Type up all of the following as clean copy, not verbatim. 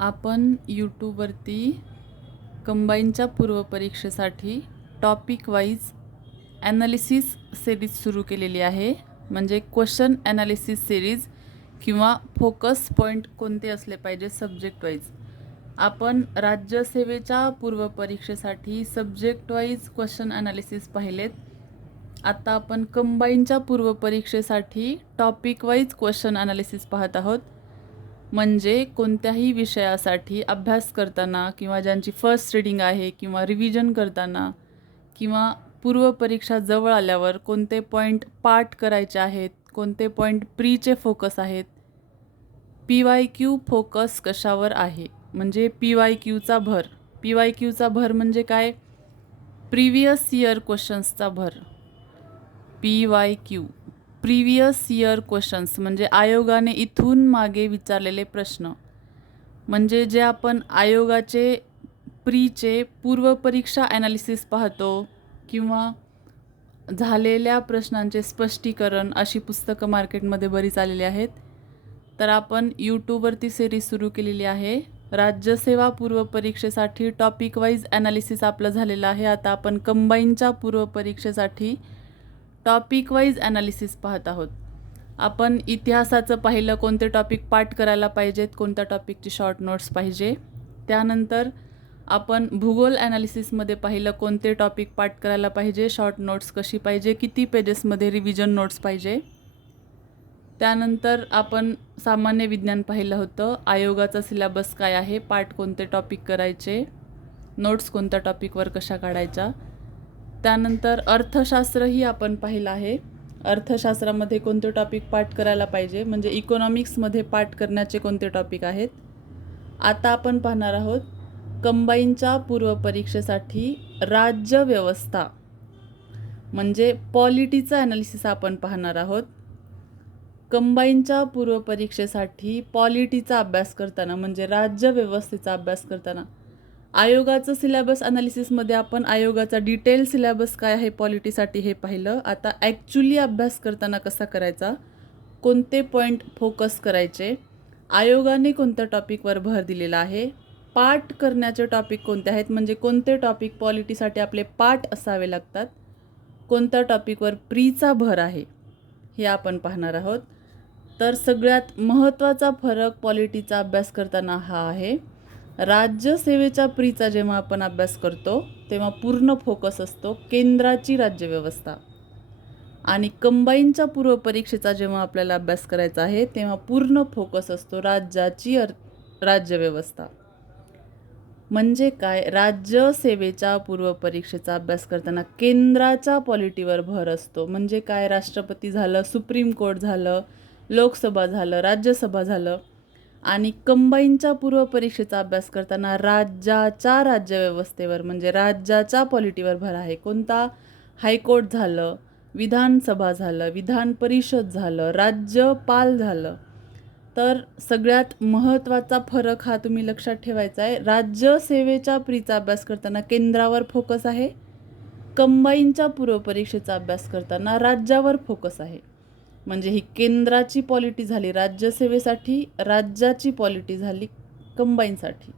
आपण यूट्यूबवरती कंबाईनच्या पूर्वपरीक्षेसाठी topic wise analysis series सुरू केलेली आहे. म्हणजे क्वेश्चन ॲनालिसिस सिरीज किंवा फोकस पॉईंट कोणते असले पाहिजे सब्जेक्ट वाईज. आपण राज्यसेवेच्या पूर्वपरीक्षेसाठी सब्जेक्ट वाईज क्वेश्चन ॲनालिसिस पाहिलेत. आता आपण कंबाईनच्या पूर्वपरीक्षेसाठी टॉपिक वाईज क्वेश्चन ॲनालिसिस पाहत आहोत. म्हणजे कोणत्याही विषयासाठी अभ्यास करताना किंवा ज्यांची फर्स्ट रीडिंग आहे किंवा रिव्हिजन करताना किंवा पूर्वपरीक्षा जवळ आल्यावर कोणते पॉईंट पाठ करायचे आहेत, कोणते पॉईंट प्रीचे फोकस आहेत, PYQ फोकस कशावर आहे, म्हणजे PYQचा भर. PYQचा भर म्हणजे काय? प्रिवियस इयर क्वेश्चन्सचा भर. PYQ प्रिवियस इयर क्वेश्चन्स म्हणजे आयोगाने इथून मागे विचारलेले प्रश्न. म्हणजे जे आपण आयोगाचे प्रीचे पूर्वपरीक्षा ॲनालिसिस पाहतो किंवा झालेल्या प्रश्नांचे स्पष्टीकरण, अशी पुस्तकं मार्केटमध्ये बरीच आलेली आहेत. तर आपण यूट्यूबवरती सिरीज सुरू केलेली आहे. राज्यसेवा पूर्वपरीक्षेसाठी टॉपिक वाईज ॲनालिसिस आपलं झालेलं आहे. आता आपण कंबाईनच्या पूर्वपरीक्षेसाठी टॉपिक वाईज ॲनालिसिस पाहत आहोत. आपण इतिहासाचं पाहिलं, कोणते टॉपिक पाठ करायला पाहिजेत, कोणत्या टॉपिकची शॉर्ट नोट्स पाहिजे. त्यानंतर आपण भूगोल ॲनालिसिसमध्ये पाहिलं, कोणते टॉपिक पाठ करायला पाहिजे, शॉर्ट नोट्स कशी पाहिजे, किती पेजेसमध्ये रिव्हिजन नोट्स पाहिजे. त्यानंतर आपण सामान्य विज्ञान पाहिलं होतं, आयोगाचा सिलेबस काय आहे, पाठ कोणते टॉपिक करायचे, नोट्स कोणत्या टॉपिकवर कशा काढायच्या. त्यानंतर अर्थशास्त्रही आपण पाहिलं आहे. अर्थशास्त्रामध्ये कोणते टॉपिक पाठ करायला पाहिजे, म्हणजे इकॉनॉमिक्समध्ये पाठ करण्याचे कोणते टॉपिक आहेत. आता आपण पाहणार आहोत कंबाईनच्या पूर्वपरीक्षेसाठी राज्यव्यवस्था म्हणजे पॉलिटीचं ॲनालिसिस आपण पाहणार आहोत. कंबाईनच्या पूर्वपरीक्षेसाठी पॉलिटीचा अभ्यास करताना म्हणजे राज्यव्यवस्थेचा अभ्यास करताना आयोगाचं सिलेबस ॲनालिसिसमध्ये आपण आयोगाचा डिटेल सिलेबस काय आहे पॉलिटीसाठी हे पाहिलं. आता ॲक्च्युली अभ्यास करताना कसा करायचा, कोणते पॉईंट फोकस करायचे, आयोगाने कोणत्या टॉपिकवर भर दिलेला आहे, पाठ करण्याचे टॉपिक कोणते आहेत, म्हणजे कोणते टॉपिक पॉलिटीसाठी आपले पाठ असावे लागतात, कोणत्या टॉपिकवर प्रीचा भर आहे, हे आपण पाहणार आहोत. तर सगळ्यात महत्त्वाचा फरक पॉलिटीचा अभ्यास करताना हा आहे. राज्यसेवेच्या प्रीचा जेव्हा आपण अभ्यास करतो तेव्हा पूर्ण फोकस असतो केंद्राची राज्यव्यवस्था, आणि कंबाईनच्या पूर्वपरीक्षेचा जेव्हा आपल्याला अभ्यास करायचा आहे तेव्हा पूर्ण फोकस असतो राज्याची राज्यव्यवस्था. म्हणजे काय, राज्यसेवेच्या पूर्वपरीक्षेचा अभ्यास करताना केंद्राच्या पॉलिटीवर भर असतो. म्हणजे काय, राष्ट्रपती झालं, सुप्रीम कोर्ट झालं, लोकसभा झालं, राज्यसभा झालं. आणि कंबाईनच्या पूर्वपरीक्षेचा अभ्यास करताना राज्याच्या राज्यव्यवस्थेवर म्हणजे राज्याच्या पॉलिटीवर भर आहे. कोणता, हायकोर्ट झालं, विधानसभा झालं, विधान परिषद झालं, राज्यपाल झालं. तर सगळ्यात महत्त्वाचा फरक हा तुम्ही लक्षात ठेवायचा आहे. राज्यसेवेच्या प्रीचा अभ्यास करताना केंद्रावर फोकस आहे, कंबाईनच्या पूर्वपरीक्षेचा अभ्यास करताना राज्यावर फोकस आहे. म्हणजे ही केंद्राची पॉलिटी झाली राज्यसेवेसाठी, राज्याची पॉलिटी झाली कंबाईनसाठी.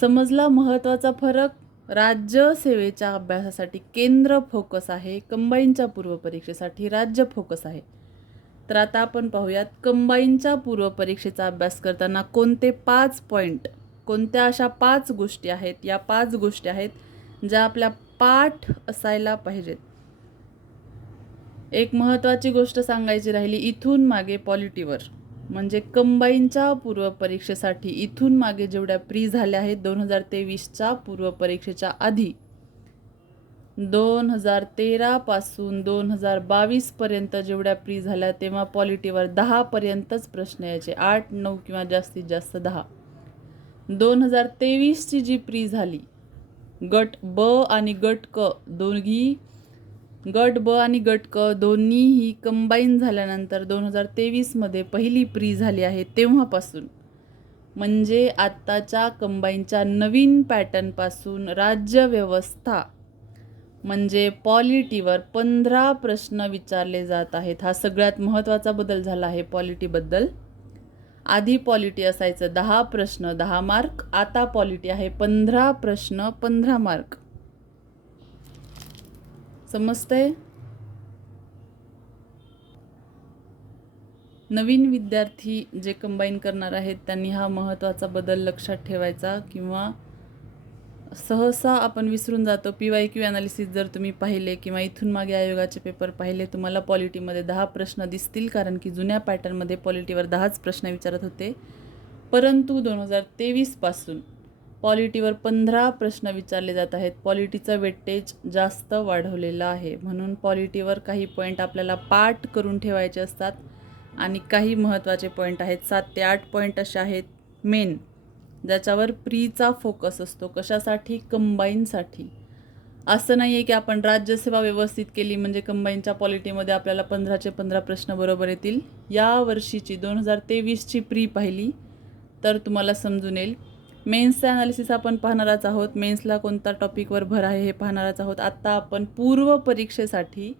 समजला महत्त्वाचा फरक? राज्यसेवेच्या अभ्यासासाठी केंद्र फोकस आहे, कंबाईनच्या पूर्वपरीक्षेसाठी राज्य फोकस आहे. तर आता आपण पाहूयात कंबाईनच्या पूर्वपरीक्षेचा अभ्यास करताना कोणते 5 पॉईंट, कोणत्या अशा 5 गोष्टी आहेत, या 5 गोष्टी आहेत ज्या आपल्या पाठ असायला पाहिजेत. एक महत्त्वाची गोष्ट सांगायची राहिली, इथून मागे पॉलिटीवर म्हणजे कंबाईनच्या पूर्वपरीक्षेसाठी इथून मागे जेवढ्या प्री झाल्या आहेत 2023च्या पूर्वपरीक्षेच्या आधी, 2013 पासून 2022 पर्यंत जेवढ्या प्री झाल्या तेव्हा पॉलिटीवर 10 पर्यंतच प्रश्न यायचे, 8, 9 किंवा जास्तीत जास्त 10. 2023ची जी प्री झाली, गट ब आणि गट क दोन्ही, गट ब आणि गट क दोन्हीही कंबाईन झाल्यानंतर 2023मध्ये पहिली प्री झाली आहे तेव्हापासून, म्हणजे आत्ताच्या कंबाईनच्या नवीन पॅटर्नपासून राज्यव्यवस्था म्हणजे पॉलिटीवर 15 प्रश्न विचारले जात आहेत. हा सगळ्यात महत्त्वाचा बदल झाला आहे पॉलिटीबद्दल. आधी पॉलिटी असायचं 10 प्रश्न 10 मार्क, आता पॉलिटी आहे 15 प्रश्न 15 मार्क. समजतंय? नवीन विद्यार्थी जे कंबाईन करणार आहेत त्यांनी हा महत्त्वाचा बदल लक्षात ठेवायचा, किंवा सहसा आपण विसरून जातो. PYQ ॲनालिसिस जर तुम्ही पाहिले किंवा इथून मागे आयोगाचे पेपर पाहिले, तुम्हाला पॉलिटीमध्ये 10 प्रश्न दिसतील, कारण की जुन्या पॅटर्नमध्ये पॉलिटीवर 10च प्रश्न विचारत होते. परंतु 2023 पासून पॉलिटीवर 15 प्रश्न विचारले जात आहेत. पॉलिटीचा वेटेज जास्त वाढवलेला आहे, म्हणून पॉलिटीवर काही पॉईंट आपल्याला पाठ करून ठेवायचे असतात आणि काही महत्त्वाचे पॉईंट आहेत. 7 ते 8 पॉईंट असे आहेत मेन, ज्याच्यावर प्रीचा फोकस असतो. कशासाठी? कंबाईनसाठी. असं नाही आहे की आपण राज्यसेवा व्यवस्थित केली म्हणजे कंबाईनच्या पॉलिटीमध्ये आपल्याला 15चे 15 प्रश्न बरोबर येतील. या वर्षीची 2023ची प्री पाहिली तर तुम्हाला समजून येईल. मेन्सचं ॲनालिसिस आपण पाहणारच आहोत. मेन्सला कोणत्या टॉपिकवर भर आहे हे पाहणारच आहोत. आत्ता आपण पूर्व परीक्षेसाठी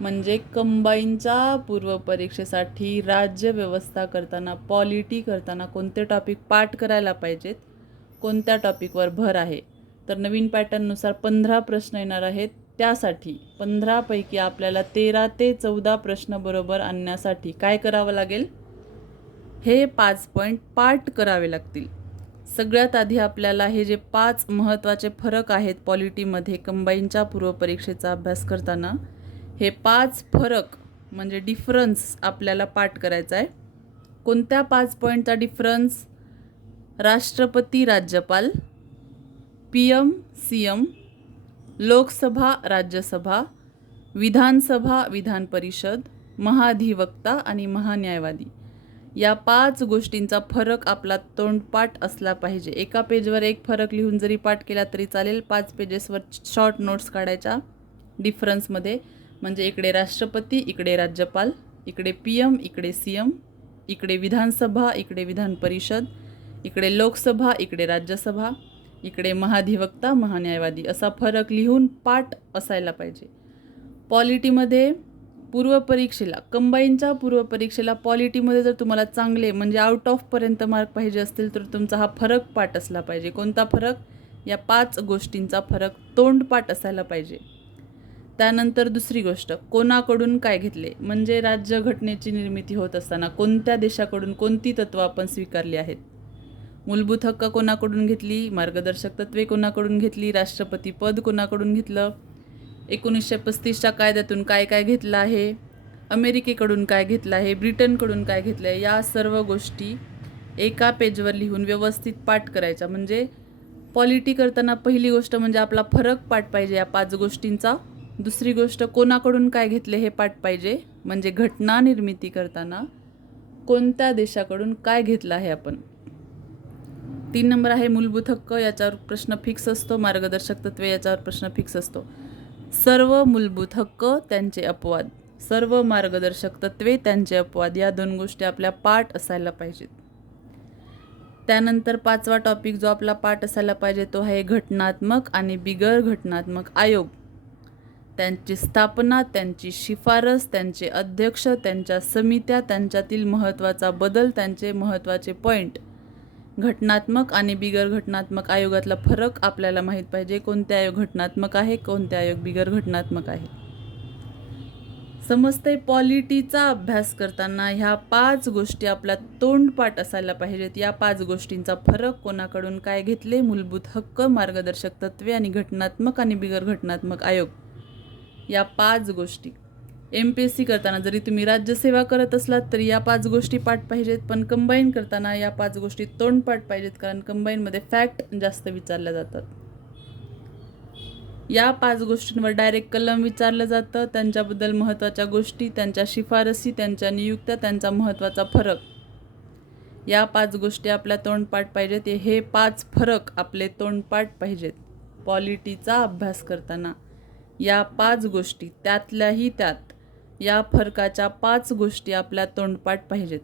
म्हणजे कंबाईनच्या पूर्व परीक्षेसाठी राज्य व्यवस्था करताना, पॉलिटी करताना कोणते टॉपिक पाठ करायला पाहिजेत, कोणत्या टॉपिकवर भर आहे, तर नवीन पॅटर्ननुसार 15 प्रश्न येणार आहेत. त्यासाठी 15 पैकी आपल्याला 13 ते 14 प्रश्न बरोबर आणण्यासाठी काय करावं लागेल? हे 5 पॉईंट पाठ करावे लागतील. सगळ्यात आधी आपल्याला हे जे 5 महत्त्वाचे फरक आहेत पॉलिटीमध्ये कंबाईनच्या पूर्व परीक्षेचा अभ्यास करताना, हे 5 फरक म्हणजे डिफरन्स आपल्याला पाठ करायचा आहे. कोणत्या 5 पॉईंटचा डिफरन्स? राष्ट्रपती राज्यपाल, PM CM, लोकसभा राज्यसभा, विधानसभा विधान परिषद, महाधिवक्ता आणि महान्यायवादी. या 5 गोष्टींचा फरक आपला तोंडपाठ असला पाहिजे. एका पेजवर एक फरक लिहून जरी पाठ केला तरी चालेल. 5 पेजेसवर शॉर्ट नोट्स काढायच्या डिफरन्समध्ये. म्हणजे इकडे राष्ट्रपती, इकडे राज्यपाल, इकडे PM, इकडे CM, इकडे विधानसभा, इकडे विधान परिषद, इकडे लोकसभा, इकडे राज्यसभा, इकडे महाधिवक्ता, महान्यायवादी, असा फरक लिहून पाठ असायला पाहिजे. पॉलिटीमध्ये पूर्व परीक्षेला, कंबाईनच्या पूर्व परीक्षेला पॉलिटीमध्ये जर तुम्हाला चांगले म्हणजे आउट ऑफपर्यंत मार्क पाहिजे असतील तर तुमचा हा फरक पाठ असला पाहिजे. कोणता फरक? या 5 गोष्टींचा फरक तोंडपाठ असायला पाहिजे. त्यानंतर दुसरी गोष्ट, कोणाकडून काय घेतले, म्हणजे राज्यघटनेची निर्मिती होत असताना कोणत्या देशाकडून कोणती तत्त्व आपण स्वीकारली आहेत. मूलभूत हक्क कोणाकडून घेतली, मार्गदर्शक तत्त्वे कोणाकडून घेतली, राष्ट्रपती पद कोणाकडून घेतलं, 1935च्या कायद्यातून काय काय घेतलं आहे, अमेरिकेकडून काय घेतलं आहे, ब्रिटनकडून काय घेतलं आहे, या सर्व गोष्टी एका पेजवर लिहून व्यवस्थित पाठ करायच्या. म्हणजे पॉलिटी करताना पहिली गोष्ट म्हणजे आपला फरक पाठ पाहिजे या 5 गोष्टींचा. दुसरी गोष्ट, कोणाकडून काय घेतले हे पाठ पाहिजे, म्हणजे घटना निर्मिती करताना कोणत्या देशाकडून काय घेतलं आहे आपण. 3 नंबर आहे मूलभूत हक्क, याच्यावर प्रश्न फिक्स असतो. मार्गदर्शक तत्त्वे, याच्यावर प्रश्न फिक्स असतो. सर्व मूलभूत हक्क त्यांचे अपवाद, सर्व मार्गदर्शक तत्त्वे त्यांचे अपवाद, या 2 गोष्टी आपल्या पाठ असायला पाहिजेत. त्यानंतर 5वा टॉपिक जो आपला पाठ असायला पाहिजे तो आहे घटनात्मक आणि बिगर घटनात्मक आयोग. त्यांची स्थापना, त्यांची शिफारस, त्यांचे अध्यक्ष, त्यांच्या समित्या, त्यांच्यातील महत्त्वाचा बदल, त्यांचे महत्त्वाचे पॉईंट. घटनात्मक आणि बिगर घटनात्मक आयोगातला फरक आपल्याला माहीत पाहिजे. कोणते आयोग घटनात्मक आहे, कोणते आयोग बिगर घटनात्मक आहे. समजते? पॉलिटीचा अभ्यास करताना ह्या 5 गोष्टी आपल्या तोंडपाठ असायला पाहिजेत. या 5 गोष्टींचा फरक, कोणाकडून काय घेतले, मूलभूत हक्क, मार्गदर्शक तत्त्वे आणि घटनात्मक आणि बिगर घटनात्मक आयोग, या 5 गोष्टी. MPSC करताना जरी तुम्ही राज्यसेवा करत असलात तरी या 5 गोष्टी पाठ पाहिजेत, पण कंबाईन करताना या 5 गोष्टी तोंडपाठ पाहिजेत, कारण कंबाईनमध्ये फॅक्ट जास्त विचारल्या जातात. या 5 गोष्टींवर डायरेक्ट कलम विचारलं जातं, त्यांच्याबद्दल महत्त्वाच्या गोष्टी, त्यांच्या शिफारसी, त्यांच्या नियुक्त्या, त्यांचा महत्त्वाचा फरक, या 5 गोष्टी आपल्या तोंडपाठ पाहिजेत. हे 5 फरक आपले तोंडपाठ पाहिजेत पॉलिटीचा अभ्यास करताना. या 5 गोष्टी, त्यातल्याही त्यात या फरकाच्या 5 गोष्टी आपल्या तोंडपाठ पाहिजेत.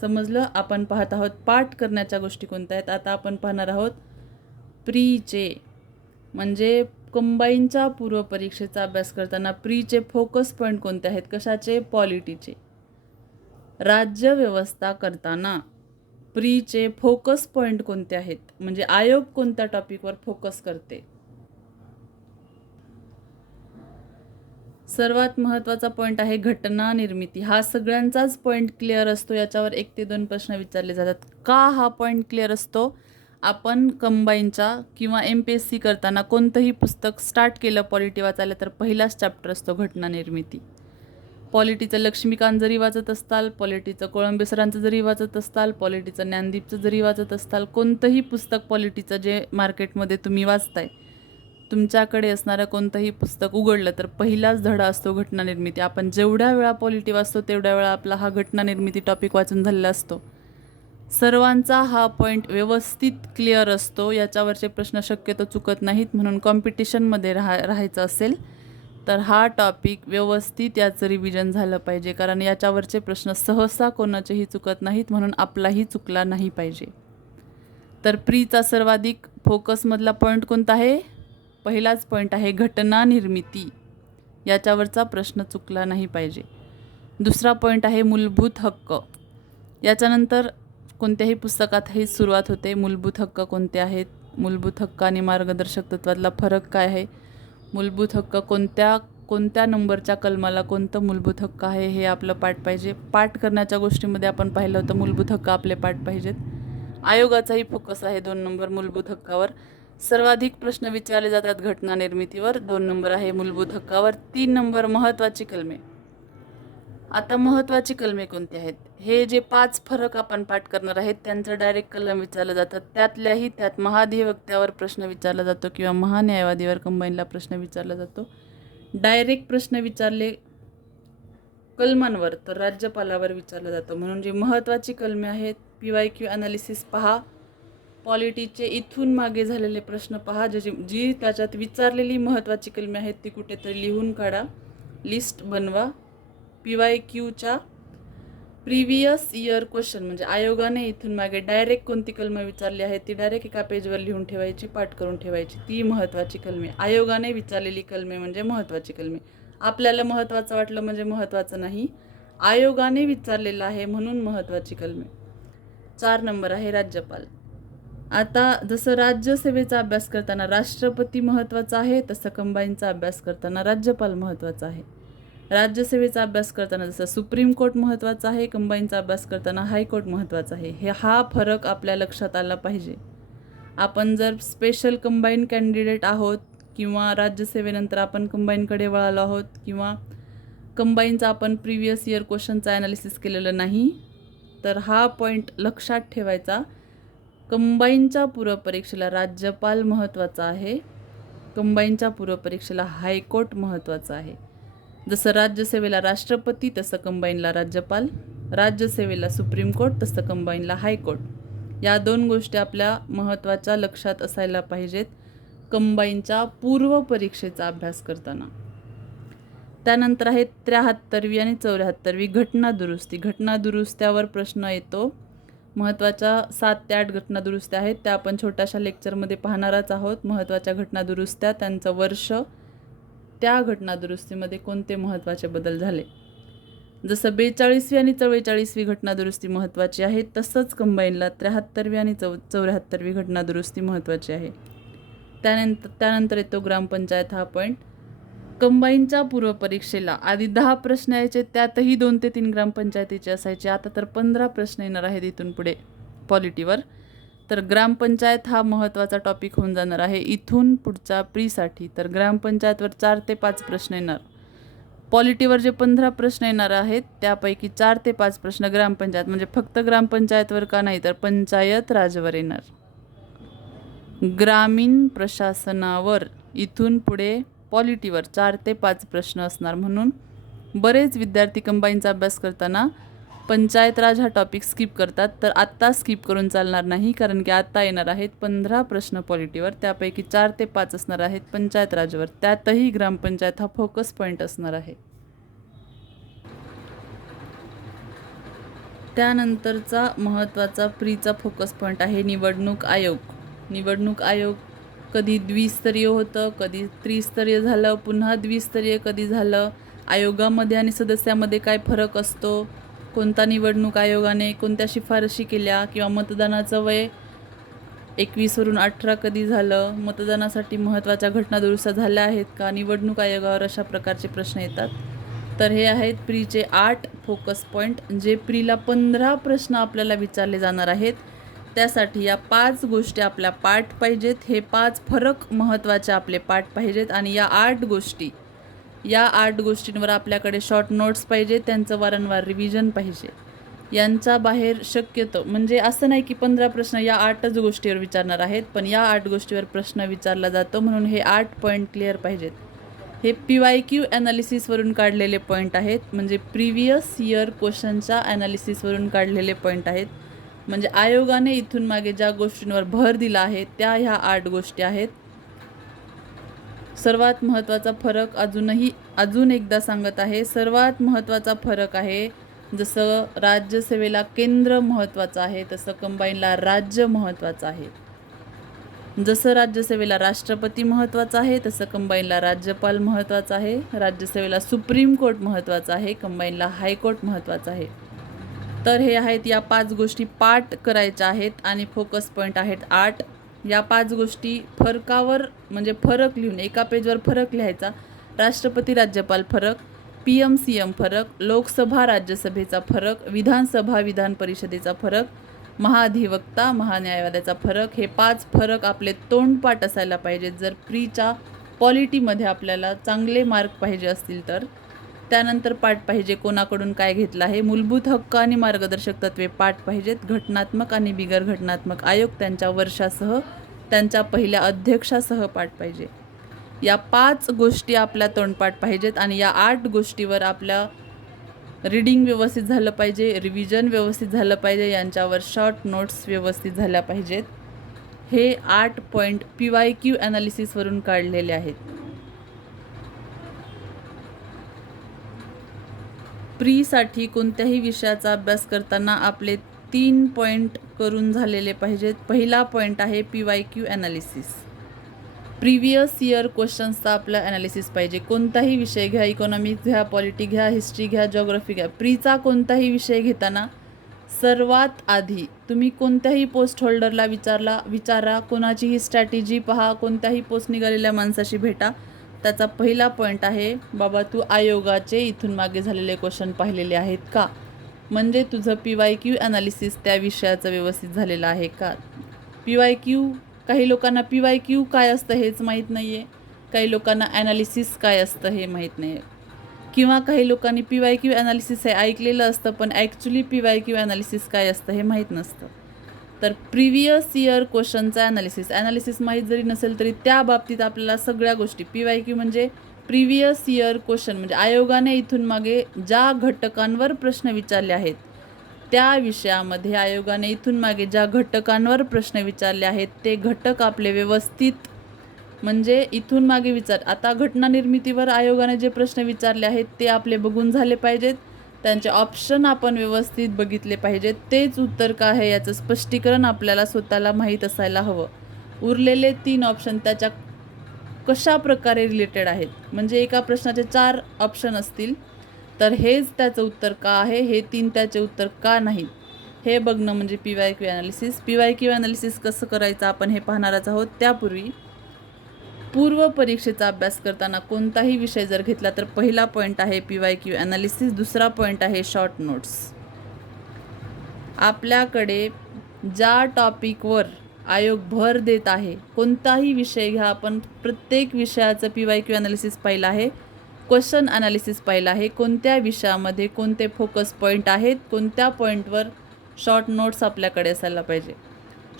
समजलं? आपण पाहत आहोत पाठ करण्याच्या गोष्टी कोणत्या आहेत. आता आपण पाहणार आहोत प्रीचे, म्हणजे कंबाईनच्या पूर्व परीक्षेचा अभ्यास करताना प्रीचे फोकस पॉईंट कोणते आहेत, कशाचे? पॉलिटीचे. राज्य व्यवस्था करताना प्रीचे फोकस पॉईंट कोणते आहेत, म्हणजे आयोग कोणत्या टॉपिकवर फोकस करते. सर्वात महत्त्वाचा पॉईंट आहे घटना निर्मिती. हा सगळ्यांचाच पॉईंट क्लिअर असतो. याच्यावर 1 ते 2 प्रश्न विचारले जातात. का हा पॉईंट क्लिअर असतो? आपण कंबाईनच्या किंवा MPSC करताना कोणतंही पुस्तक स्टार्ट केलं पॉलिटी वाचायला तर पहिलाच चॅप्टर असतो घटना निर्मिती. पॉलिटीचं लक्ष्मीकांत जरी वाचत असताल, पॉलिटीचं कोळंबे सरांचं जरी वाचत असताल, पॉलिटीचं ज्ञानदीपचं जरी वाचत असताल, कोणतंही पुस्तक पॉलिटीचं जे मार्केटमध्ये तुम्ही वाचताय, तुमच्याकडे असणारं कोणतंही पुस्तक उघडलं तर पहिलाच धडा असतो घटना निर्मिती. आपण जेवढ्या वेळा पॉलिटी वाचतो तेवढ्या वेळा आपला हा घटना निर्मिती टॉपिक वाचून झालेला असतो. सर्वांचा हा पॉईंट व्यवस्थित क्लिअर असतो. याच्यावरचे प्रश्न शक्यतो चुकत नाहीत. म्हणून कॉम्पिटिशनमध्ये राहायचं असेल तर हा टॉपिक व्यवस्थित याचं रिव्हिजन झालं पाहिजे, कारण याच्यावरचे प्रश्न सहसा कोणाचेही चुकत नाहीत, म्हणून आपलाही चुकला नाही पाहिजे. तर प्रीचा सर्वाधिक फोकसमधला पॉईंट कोणता आहे? पहिलाच पॉईंट आहे घटना निर्मिती. याच्यावरचा प्रश्न चुकला नाही पाहिजे. दुसरा पॉईंट आहे मूलभूत हक्क. याच्यानंतर कोणत्याही पुस्तकात ही सुरुवात होते. मूलभूत हक्क कोणते आहेत, मूलभूत हक्क आणि मार्गदर्शक तत्वातला फरक काय आहे, मूलभूत हक्क कोणत्या नंबरच्या कलमाला कोणतं मूलभूत हक्क आहे, हे आपलं पाठ पाहिजे. पाठ करण्याच्या गोष्टीमध्ये आपण पाहिलं होतं मूलभूत हक्क आपले पाठ पाहिजेत. आयोगाचाही फोकस आहे 2 नंबर मूलभूत हक्कावर. सर्वाधिक प्रश्न विचारले जातात घटना निर्मितीवर. 2 नंबर आहे मूलभूत हक्कावर. 3 नंबर महत्त्वाची कलमे. आता महत्त्वाची कलमे कोणती आहेत? हे जे 5 फरक आपण पाठ करणार आहेत त्यांचं डायरेक्ट कलम विचारलं जातात. त्यात महाधिवक्त्यावर प्रश्न विचारला जातो किंवा महान्यायवादीवर कंबाईनला प्रश्न विचारला जातो. डायरेक्ट प्रश्न विचारले कलमांवर तर राज्यपालावर विचारला जातो. म्हणून जी महत्त्वाची कलमे आहेत, PYQ ॲनालिसिस पहा, पॉलिटीचे इथून मागे झालेले प्रश्न पहा, जी त्याच्यात विचारलेली महत्त्वाची कलमे आहेत ती कुठेतरी लिहून काढा, लिस्ट बनवा. PYQच्या प्रिव्हियस इयर क्वेश्चन म्हणजे आयोगाने इथून मागे डायरेक्ट कोणती कलमं विचारली आहे ती डायरेक्ट एका पेजवर लिहून ठेवायची, पाठ करून ठेवायची. ती महत्त्वाची कलमे. आयोगाने विचारलेली कलमे म्हणजे महत्त्वाची कलमे. आपल्याला महत्त्वाचं वाटलं म्हणजे महत्त्वाचं नाही, आयोगाने विचारलेलं आहे म्हणून महत्त्वाची कलमे. 4 नंबर आहे राज्यपाल. आता जसं राज्यसेवेचा अभ्यास करताना राष्ट्रपती महत्त्वाचा आहे, तसं कंबाईनचा अभ्यास करताना राज्यपाल महत्त्वाचा आहे. राज्यसेवेचा अभ्यास करताना जसं सुप्रीम कोर्ट महत्त्वाचा आहे, कंबाईनचा अभ्यास करताना हायकोर्ट महत्त्वाचा आहे. हा फरक आपल्या लक्षात आला पाहिजे. आपण जर स्पेशल कंबाईन कॅन्डिडेट आहोत किंवा राज्यसेवेनंतर आपण कंबाईनकडे वळालो आहोत किंवा कंबाईनचा आपण प्रिव्हियस इयर क्वेश्चनचा ॲनालिसिस केलेलं नाही, तर हा पॉईंट लक्षात ठेवायचा. कंबाईनच्या पूर्वपरीक्षेला राज्यपाल महत्त्वाचा आहे, कंबाईनच्या पूर्वपरीक्षेला हायकोर्ट महत्त्वाचं आहे. जसं राज्यसेवेला राष्ट्रपती तसं कंबाईनला राज्यपाल, राज्यसेवेला सुप्रीम कोर्ट तसं कंबाईनला हायकोर्ट. या 2 गोष्टी आपल्या महत्त्वाच्या लक्षात असायला पाहिजेत कंबाईनच्या पूर्वपरीक्षेचा अभ्यास करताना. त्यानंतर आहे 73वी आणि 74वी घटना दुरुस्ती. घटना दुरुस्त्यावर प्रश्न येतो. महत्त्वाच्या 7 ते 8 घटना दुरुस्त्या आहेत, त्या आपण छोट्याशा लेक्चरमध्ये पाहणारच आहोत. महत्त्वाच्या घटना दुरुस्त्या, त्यांचं वर्ष, त्या घटना दुरुस्तीमध्ये कोणते महत्त्वाचे बदल झाले. जसं 42वी आणि 44वी घटना दुरुस्ती महत्त्वाची आहे, तसंच कंबाईनला 73वी आणि 74वी घटना दुरुस्ती महत्त्वाची आहे. त्यानंतर येतो ग्रामपंचायत हा पॉईंट. कंबाईनच्या पूर्वपरीक्षेला आधी 10 प्रश्न यायचे, त्यातही 2 ते 3 ग्रामपंचायतीचे असायचे. आता तर 15 प्रश्न येणार आहेत इथून पुढे पॉलिटीवर. तर ग्रामपंचायत हा महत्त्वाचा टॉपिक होऊन जाणार आहे इथून पुढच्या प्रीसाठी. तर ग्रामपंचायतवर 4 ते 5 प्रश्न येणार. पॉलिटीवर जे 15 प्रश्न येणार आहेत त्यापैकी 4 ते 5 प्रश्न ग्रामपंचायत, म्हणजे फक्त ग्रामपंचायतवर का नाही तर पंचायत राजवर येणार. ग्रामीण प्रशासनावर इथून पुढे पॉलिटीवर 4 ते 5 प्रश्न असणार. म्हणून बरेच विद्यार्थी कंबाईनचा अभ्यास करताना पंचायत राज हा टॉपिक स्किप करतात. तर आत्ता स्किप करून चालणार नाही, कारण की आत्ता येणार आहेत 15 प्रश्न पॉलिटीवर, त्यापैकी 4 ते 5 असणार आहेत पंचायत राजवर. त्यातही ग्रामपंचायत हा फोकस पॉईंट असणार आहे. त्यानंतरचा महत्त्वाचा प्रीचा फोकस पॉईंट आहे निवडणूक आयोग. निवडणूक आयोग कधी द्विस्तरीय होतं, कधी त्रिस्तरीय झालं, पुन्हा द्विस्तरीय कधी झालं, आयोगामध्ये आणि सदस्यामध्ये काय फरक असतो, कोणता निवडणूक आयोगाने कोणत्या शिफारशी केल्या, किंवा मतदानाचं वय 21 वरून 18 कधी झालं, मतदानासाठी महत्त्वाच्या घटना दुरुस्त झाल्या आहेत का, निवडणूक आयोगावर अशा प्रकारचे प्रश्न येतात. तर हे आहेत प्रीचे 8 फोकस पॉईंट, जे प्रीला 15 प्रश्न आपल्याला विचारले जाणार आहेत. त्यासाठी या 5 गोष्टी आपल्या पाठ पाहिजेत. हे 5 फरक महत्त्वाचे आपले पाठ पाहिजेत. आणि या 8 गोष्टींवर आपल्याकडे शॉर्ट नोट्स पाहिजे, त्यांचं वारंवार रिव्हिजन पाहिजे. यांचा बाहेर शक्यतो म्हणजे असं नाही की 15 प्रश्न या 8च गोष्टीवर विचारणार आहेत, पण या 8 गोष्टीवर प्रश्न विचारला जातो, म्हणून हे 8 पॉईंट क्लिअर पाहिजेत. हे PYQ ॲनालिसिसवरून काढलेले पॉईंट आहेत, म्हणजे प्रिव्हियस इयर क्वेश्चनच्या ॲनालिसिसवरून काढलेले पॉईंट आहेत. म्हणजे आयोगाने इथून मागे ज्या गोष्टींवर भर दिला आहे त्या ह्या 8 गोष्टी आहेत. सर्वात महत्त्वाचा फरक अजून एकदा सांगत आहे, सर्वात महत्त्वाचा फरक आहे, जसं राज्यसेवेला केंद्र महत्त्वाचं आहे तसं कंबाईनला राज्य महत्त्वाचं आहे. जसं राज्यसेवेला राष्ट्रपती महत्त्वाचा आहे तसं कंबाईनला राज्यपाल महत्त्वाचा आहे. राज्यसेवेला सुप्रीम कोर्ट महत्त्वाचं आहे, कंबाईनला हायकोर्ट महत्त्वाचं आहे. तर हे आहेत या 5 गोष्टी पाठ करायच्या आहेत आणि फोकस पॉईंट आहेत 8. या 5 गोष्टी फरकावर म्हणजे फरक लिहून एका पेजवर फरक लिहायचा. राष्ट्रपती राज्यपाल फरक, PM CM फरक, लोकसभा राज्यसभेचा फरक, विधानसभा विधान परिषदेचा फरक, महाधिवक्ता महान्यायवाद्याचा फरक. हे 5 फरक आपले तोंडपाठ असायला पाहिजेत जर प्रीच्या पॉलिटीमध्ये आपल्याला चांगले मार्क पाहिजे असतील तर. त्यानंतर पाठ पाहिजे कोणाकडून काय घेतलं आहे, मूलभूत हक्क आणि मार्गदर्शक तत्त्वे पाठ पाहिजेत. घटनात्मक आणि बिगर घटनात्मक आयोग त्यांच्या वर्षासह त्यांच्या पहिल्या अध्यक्षासह पाठ पाहिजे. या 5 गोष्टी आपल्या तोंडपाठ पाहिजेत आणि या 8 गोष्टीवर आपल्या रीडिंग व्यवस्थित झालं पाहिजे, रिव्हिजन व्यवस्थित झालं पाहिजे, यांच्यावर शॉर्ट नोट्स व्यवस्थित झाल्या पाहिजेत. हे 8 पॉईंट PYQ ॲनालिसिसवरून काढलेले आहेत. प्रीसाठी कोणत्याही विषयाचा अभ्यास करताना आपले 3 पॉईंट करून झालेले पाहिजेत. पहिला पॉईंट आहे PYQ ॲनालिसिस. प्रिव्हियस इयर क्वेश्चन्सचा आपला ॲनालिसिस पाहिजे. कोणताही विषय घ्या, इकॉनॉमिक्स घ्या, पॉलिटी घ्या, हिस्ट्री घ्या, जॉग्रफी घ्या, प्रीचा कोणताही विषय घेताना सर्वात आधी तुम्ही कोणत्याही पोस्ट होल्डरला विचारा, कोणाचीही स्ट्रॅटेजी पहा, कोणत्याही पोस्ट निघालेल्या माणसाशी भेटा. त्याचा पहिला पॉईंट आहे, बाबा तू आयोगाचे इथून मागे झालेले क्वेश्चन पाहिलेले आहेत का, म्हणजे तुझं PYQ ॲनालिसिस त्या विषयाचं व्यवस्थित झालेलं आहे का. काही लोकांना PYQ काय असतं हेच माहीत नाही आहे, काही लोकांना ॲनालिसिस काय असतं हे माहीत नाही आहे, किंवा काही लोकांनी PYQ ॲनालिसिस हे ऐकलेलं असतं पण ॲक्च्युली PYQ ॲनालिसिस काय असतं हे माहीत नसतं. तर प्रिव्हियस इयर क्वेश्चनचा ॲनालिसिस माहीत जरी नसेल तरी त्या बाबतीत आपल्याला सगळ्या गोष्टी PYQ म्हणजे प्रिव्हियस इयर क्वेश्चन, म्हणजे आयोगाने इथून मागे ज्या घटकांवर प्रश्न विचारले आहेत त्या विषयामध्ये आयोगाने इथून मागे ज्या घटकांवर प्रश्न विचारले आहेत ते घटक आपले व्यवस्थित, म्हणजे इथून मागे आता घटना निर्मितीवर आयोगाने जे प्रश्न विचारले आहेत ते आपले बघून झाले पाहिजेत, त्यांचे ऑप्शन आपण व्यवस्थित बघितले पाहिजेत, तेच उत्तर का आहे याचं स्पष्टीकरण आपल्याला स्वतःला माहीत असायला हवं. उरलेले 3 ऑप्शन त्याच्या कशा प्रकारे रिलेटेड आहेत, म्हणजे एका प्रश्नाचे 4 ऑप्शन असतील तर हेच त्याचं उत्तर का आहे, हे 3 त्याचे उत्तर का नाही, हे बघणं म्हणजे PYQ ॲनालिसिस. PYQ ॲनालिसिस कसं करायचं आपण हे पाहणारच आहोत. त्यापूर्वी पूर्व परीक्षेचा अभ्यास करताना कोणताही विषय जर घेतला तर पहिला पॉईंट आहे PYQ ॲनालिसिस, दुसरा पॉईंट आहे शॉर्ट नोट्स. आपल्याकडे ज्या टॉपिकवर आयोग भर देत आहे, कोणताही विषय घ्या, आपण प्रत्येक विषयाचं PYQ ॲनालिसिस पाहिलं आहे, क्वेश्चन ॲनालिसिस पाहिलं आहे, कोणत्या विषयामध्ये कोणते फोकस पॉईंट आहेत, कोणत्या पॉईंटवर शॉर्ट नोट्स आपल्याकडे असायला पाहिजे.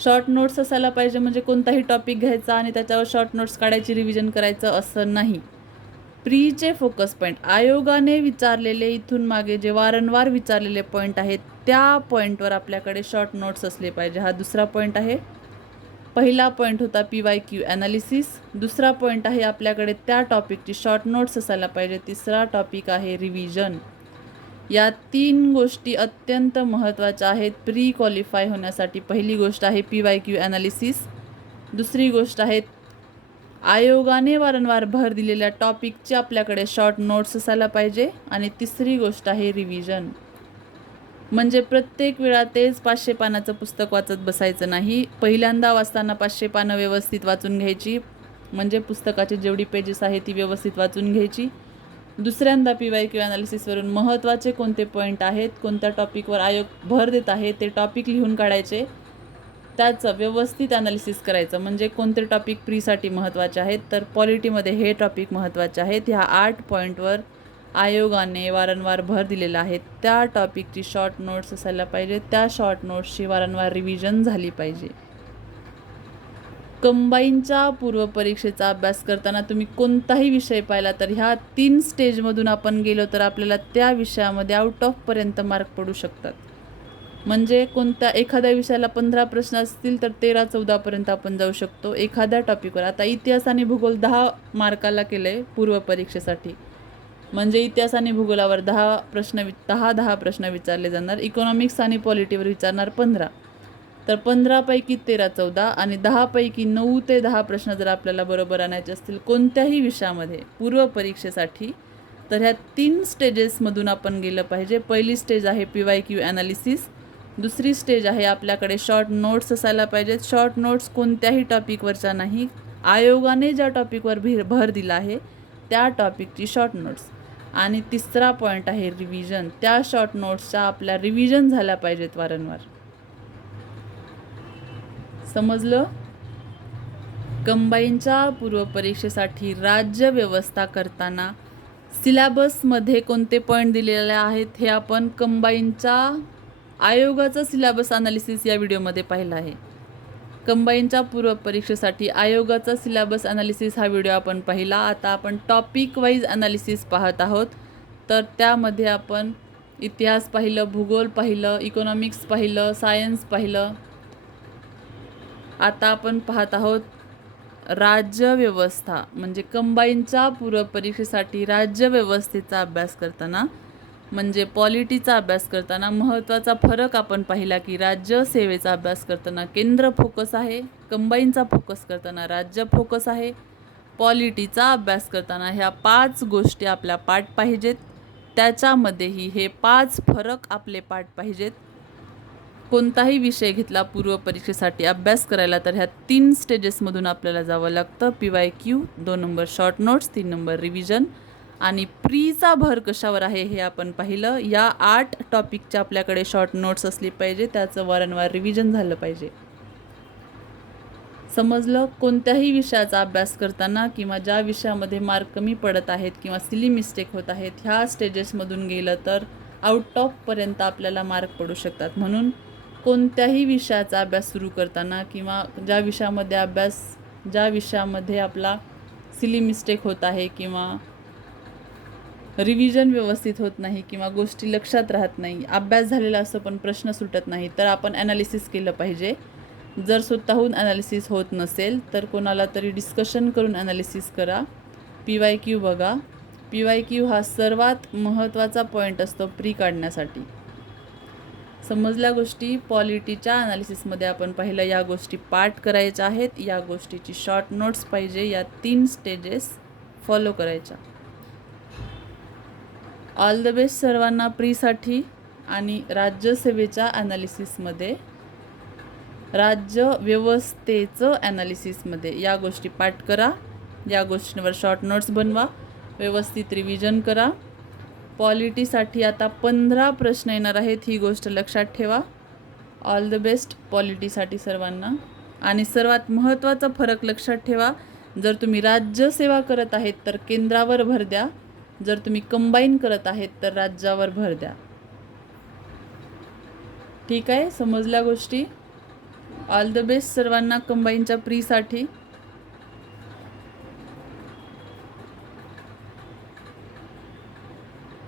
शॉर्ट नोट्स असायला पाहिजे म्हणजे कोणताही टॉपिक घ्यायचा आणि त्याच्यावर शॉर्ट नोट्स काढायची, रिव्हिजन करायचं असं नाही. प्रीचे फोकस पॉईंट आयोगाने विचारलेले इथून मागे जे वारंवार विचारलेले पॉईंट आहेत त्या पॉईंटवर आपल्याकडे शॉर्ट नोट्स असले पाहिजे. हा दुसरा पॉईंट आहे. पहिला पॉईंट होता PYQ ॲनालिसिस, दुसरा पॉईंट आहे आपल्याकडे त्या टॉपिकची शॉर्ट नोट्स असायला पाहिजे, तिसरा टॉपिक आहे रिव्हिजन. या 3 गोष्टी अत्यंत महत्त्वाच्या आहेत प्री क्वालिफाय होण्यासाठी. पहिली गोष्ट आहे PYQ ॲनालिसिस, दुसरी गोष्ट आहे आयोगाने वारंवार भर दिलेल्या टॉपिकचे आपल्याकडे शॉर्ट नोट्स असायला पाहिजे, आणि तिसरी गोष्ट आहे रिव्हिजन. म्हणजे प्रत्येक वेळा तेच 500 पानाचं पुस्तक वाचत बसायचं नाही. पहिल्यांदा वाचताना 500 पानं व्यवस्थित वाचून घ्यायची, म्हणजे पुस्तकाची जेवढी पेजेस आहे ती व्यवस्थित वाचून घ्यायची. दुसऱ्यांदा PYQ ॲनालिसिसवरून महत्त्वाचे कोणते पॉईंट आहेत, कोणत्या टॉपिकवर आयोग भर देत आहे ते टॉपिक लिहून काढायचे, त्याचं व्यवस्थित ॲनालिसिस करायचं. म्हणजे कोणते टॉपिक प्रीसाठी महत्त्वाचे आहेत, तर पॉलिटीमध्ये हे टॉपिक महत्त्वाचे आहेत. ह्या 8 पॉईंटवर आयोगाने वारंवार भर दिलेला आहे. त्या टॉपिकची शॉर्ट नोट्स असायला पाहिजे, त्या शॉर्ट नोट्सची वारंवार रिव्हिजन झाली पाहिजे. कंबाईनच्या पूर्वपरीक्षेचा अभ्यास करताना तुम्ही कोणताही विषय पाहिला तर ह्या 3 स्टेजमधून आपण गेलो तर आपल्याला त्या विषयामध्ये आउट ऑफपर्यंत मार्क पडू शकतात. म्हणजे कोणत्या एखाद्या विषयाला 15 प्रश्न असतील तर 13-14पर्यंत आपण जाऊ शकतो एखाद्या टॉपिकवर. आता इतिहास आणि भूगोल 10 मार्काला केलं आहे पूर्वपरीक्षेसाठी, म्हणजे इतिहास आणि भूगोलावर 10 प्रश्न विचारले जाणार. इकॉनॉमिक्स आणि पॉलिटीवर विचारणार 15. तर 15पैकी 13-14 आणि 10पैकी 9 ते 10 प्रश्न जर आपल्याला बरोबर आणायचे असतील कोणत्याही विषयामध्ये पूर्वपरीक्षेसाठी, तर ह्या 3 स्टेजेसमधून आपण गेलं पाहिजे. पहिली स्टेज आहे PYQ ॲनालिसिस, दुसरी स्टेज आहे आपल्याकडे शॉर्ट नोट्स असायला पाहिजेत. शॉर्ट नोट्स कोणत्याही टॉपिकवरच्या नाही, आयोगाने ज्या टॉपिकवर भर दिला आहे त्या टॉपिकची शॉर्ट नोट्स. आणि तिसरा पॉईंट आहे रिव्हिजन. त्या शॉर्ट नोट्सच्या आपल्या रिव्हिजन झाल्या पाहिजेत वारंवार. समजलं? कंबाईनच्या पूर्वपरीक्षेसाठी राज्य व्यवस्था करताना सिलॅबसमध्ये कोणते पॉईंट दिलेले आहेत हे आपण कंबाईनच्या आयोगाचा सिलॅबस ॲनालिसिस या व्हिडिओमध्ये पाहिला आहे. कंबाईनच्या पूर्वपरीक्षेसाठी आयोगाचा सिलॅबस ॲनालिसिस हा व्हिडिओ आपण पाहिला. आता आपण टॉपिक वाईज ॲनालिसिस पाहत आहोत. तर त्यामध्ये आपण इतिहास पाहिलं, भूगोल पाहिलं, इकॉनॉमिक्स पाहिलं, सायन्स पाहिलं. आता आपण पाहत आहोत राज्यव्यवस्था. म्हणजे कंबाईनच्या पूर्वपरीक्षेसाठी राज्यव्यवस्थेचा अभ्यास करताना, म्हणजे पॉलिटीचा अभ्यास करताना महत्त्वाचा फरक आपण पाहिला की राज्य सेवेचा अभ्यास करताना केंद्र फोकस आहे, कंबाईनचा फोकस करताना राज्य फोकस आहे. पॉलिटीचा अभ्यास करताना ह्या 5 गोष्टी आपल्या पाठ पाहिजेत, त्याच्यामध्येही हे 5 फरक आपले पाठ पाहिजेत. कोणताही विषय घेतला पूर्वपरीक्षेसाठी अभ्यास करायला तर ह्या 3 स्टेजेसमधून आपल्याला जावं लागतं. PYQ, 2 number short notes, 3 number revision. आणि प्रीचा भर कशावर आहे हे आपण पाहिलं. या 8 टॉपिकचे आपल्याकडे शॉर्ट नोट्स असली पाहिजे, त्याचं वारंवार रिव्हिजन झालं पाहिजे. समजलं? कोणत्याही विषयाचा अभ्यास करताना किंवा ज्या विषयामध्ये मार्क कमी पडत आहेत किंवा सिली मिस्टेक होत आहेत, ह्या स्टेजेसमधून गेलं तर आउट ऑफपर्यंत आपल्याला मार्क पडू शकतात. म्हणून कोणत्याही विषयाचा अभ्यास सुरू करताना किंवा ज्या विषयामध्ये आपला सिली मिस्टेक होत आहे किंवा रिव्हिजन व्यवस्थित होत नाही किंवा गोष्टी लक्षात राहत नाही, अभ्यास झालेला असतो पण प्रश्न सुटत नाही, तर आपण ॲनालिसिस केलं पाहिजे. जर स्वतःहून ॲनालिसिस होत नसेल तर कोणाला तरी डिस्कशन करून ॲनालिसिस करा. PYQ बघा. PYQ हा सर्वात महत्त्वाचा पॉईंट असतो प्री काढण्यासाठी. समजल्या गोष्टी? पॉलिटीच्या ॲनालिसिसमध्ये आपण पाहिलं या गोष्टी पाठ करायच्या आहेत, या गोष्टीची शॉर्ट नोट्स पाहिजे, या 3 स्टेजेस फॉलो करायच्या. ऑल द बेस्ट सर्वांना प्रीसाठी. आणि राज्यसेवेच्या ॲनालिसिसमध्ये, राज्य व्यवस्थेचं ॲनालिसिसमध्ये या गोष्टी पाठ करा, या गोष्टींवर शॉर्ट नोट्स बनवा, व्यवस्थित रिव्हिजन करा. पॉलिटीसाठी आता 15 प्रश्न येणार आहेत, ही गोष्ट लक्षात ठेवा. ऑल द बेस्ट पॉलिटीसाठी सर्वांना. आणि सर्वात महत्त्वाचा फरक लक्षात ठेवा, जर तुम्ही राज्यसेवा करत आहेत तर केंद्रावर भर द्या, जर तुम्ही कंबाईन करत आहेत तर राज्यावर भर द्या. ठीक आहे? समजल्या गोष्टी? ऑल द बेस्ट सर्वांना कंबाईनच्या प्रीसाठी.